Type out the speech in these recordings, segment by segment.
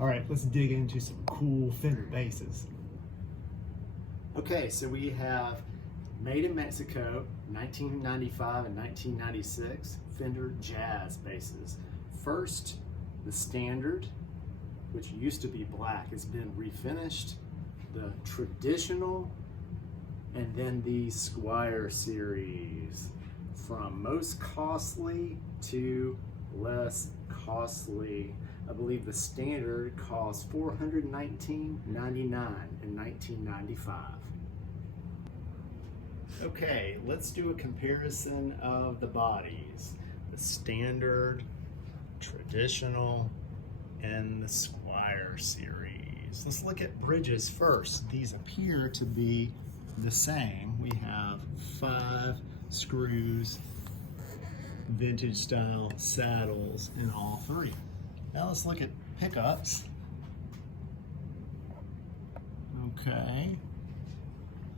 All right, let's dig into some cool Fender basses. Okay, so we have made in Mexico, 1995 and 1996 Fender Jazz basses. First, the standard, which used to be black, has been refinished. The traditional, and then the Squire series, from most costly to less costly. I believe the standard cost $419.99 in 1995. Okay, let's do a comparison of the bodies. The standard, traditional, and the Squire series. Let's look at bridges first. These appear to be the same. We have 5 screws, vintage style saddles in all 3. Now let's look at pickups. Okay,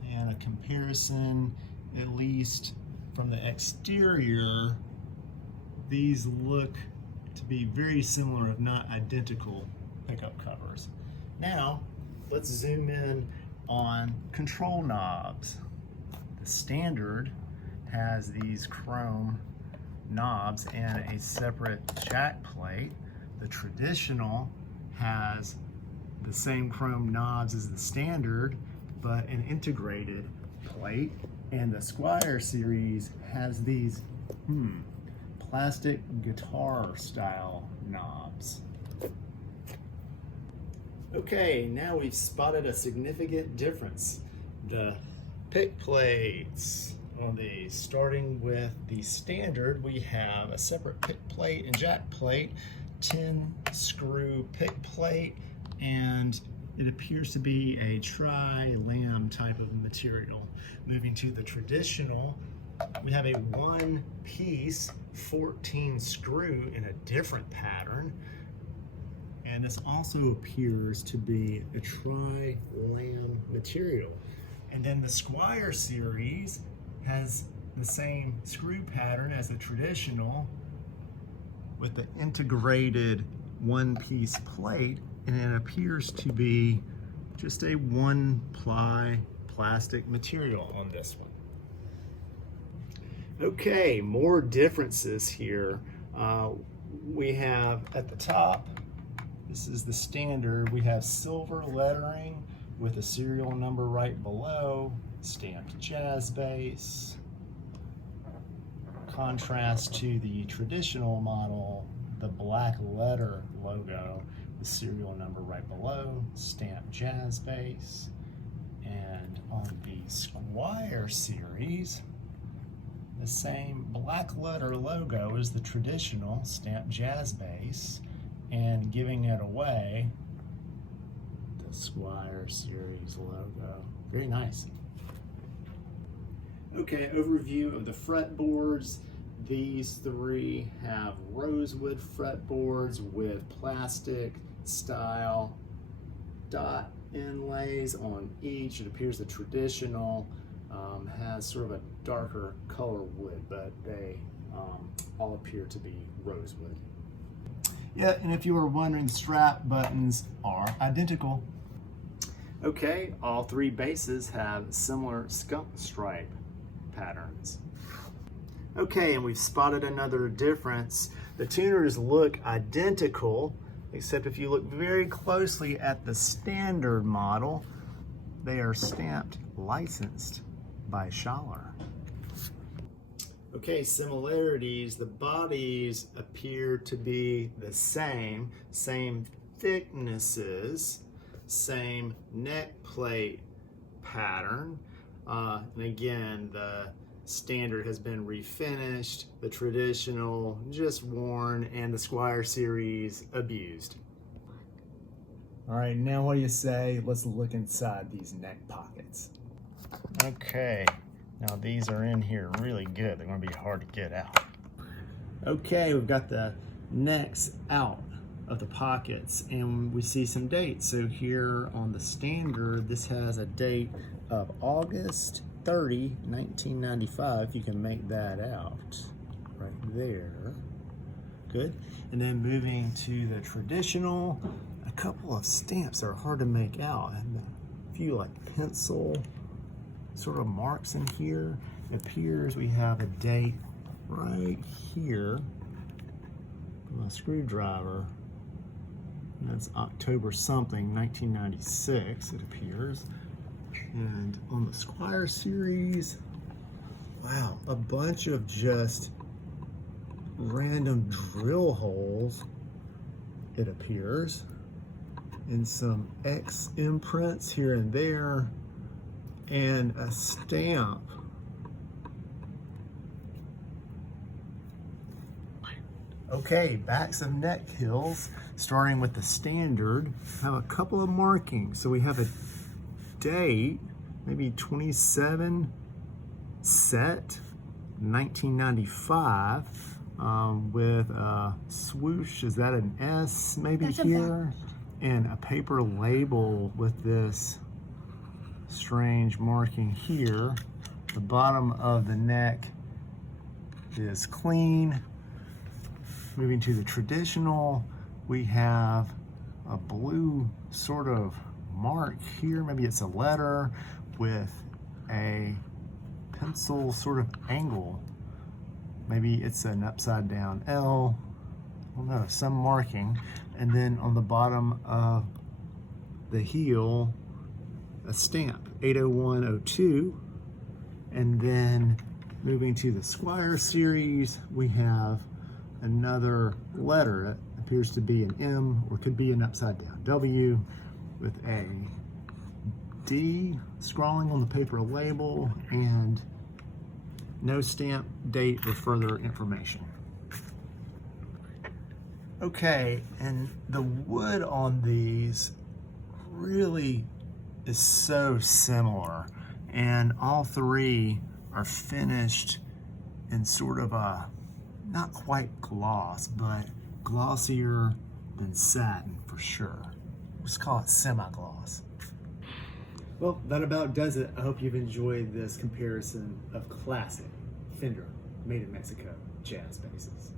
and a comparison, at least from the exterior, these look to be very similar, if not identical, pickup covers. Now let's zoom in on control knobs. The standard has these chrome knobs and a separate jack plate. The traditional has the same chrome knobs as the standard, but an integrated plate. And the Squire series has these plastic guitar style knobs. Okay, now we've spotted a significant difference. The pick plates on these, starting with the standard, we have a separate pick plate and jack plate, 10 screw pick plate, and it appears to be a tri-lam type of material. Moving to the traditional, we have a 1-piece 14 screw in a different pattern, and this also appears to be a tri-lam material. And then the Squire series has the same screw pattern as the traditional, with the integrated 1-piece plate, and it appears to be just a 1-ply plastic material on this one. Okay, more differences here. We have at the top, this is the standard, we have silver lettering with a serial number right below, stamped jazz bass. Contrast to the traditional model, the black letter logo, the serial number right below, stamped jazz bass. And on the Squire series, the same black letter logo as the traditional, stamped jazz bass, and giving it away, the Squire series logo. Very nice. Okay, overview of the fretboards. These 3 have rosewood fretboards with plastic style dot inlays on each. It appears the traditional has sort of a darker color wood, but they all appear to be rosewood. Yeah, and if you were wondering, the strap buttons are identical. Okay, all 3 basses have similar skunk stripe patterns. Okay, and we've spotted another difference. The tuners look identical, except if you look very closely at the standard model, they are stamped licensed by Schaller. Okay, similarities. The bodies appear to be the same thicknesses, same neck plate pattern. And again, the standard has been refinished, the traditional just worn, and the Squire series abused. All right, now what do you say? Let's look inside these neck pockets. Okay, now these are in here really good. They're gonna be hard to get out. Okay, we've got the necks out of the pockets, and we see some dates. So here on the standard, this has a date of August 30, 1995. You can make that out right there. Good. And then moving to the traditional, a a couple of stamps that are hard to make out, and a few like pencil sort of marks in here. It appears we have a date right here with a screwdriver. That's October something, 1996, it appears. And on the Squire series, wow, a bunch of just random drill holes, it appears, and some X imprints here and there, and a stamp. Okay, backs of neck hills, starting with the standard, have a couple of markings. So we have a date, maybe 27 set, 1995, with a swoosh, is that an S maybe That's here? And a paper label with this strange marking here. The bottom of the neck is clean. Moving to the traditional, we have a blue sort of mark here. Maybe it's a letter with a pencil sort of angle. Maybe it's an upside down L. I don't know, some marking. And then on the bottom of the heel, a stamp, 80102. And then moving to the Squire series, we have another letter. It appears to be an M, or could be an upside down W, with a D scrawling on the paper label, and no stamp, date, or further information. Okay, and the wood on these really is so similar, and all three are finished in sort of a not quite gloss, but glossier than satin for sure. Let's call it semi-gloss. Well, that about does it. I hope you've enjoyed this comparison of classic Fender made in Mexico jazz basses.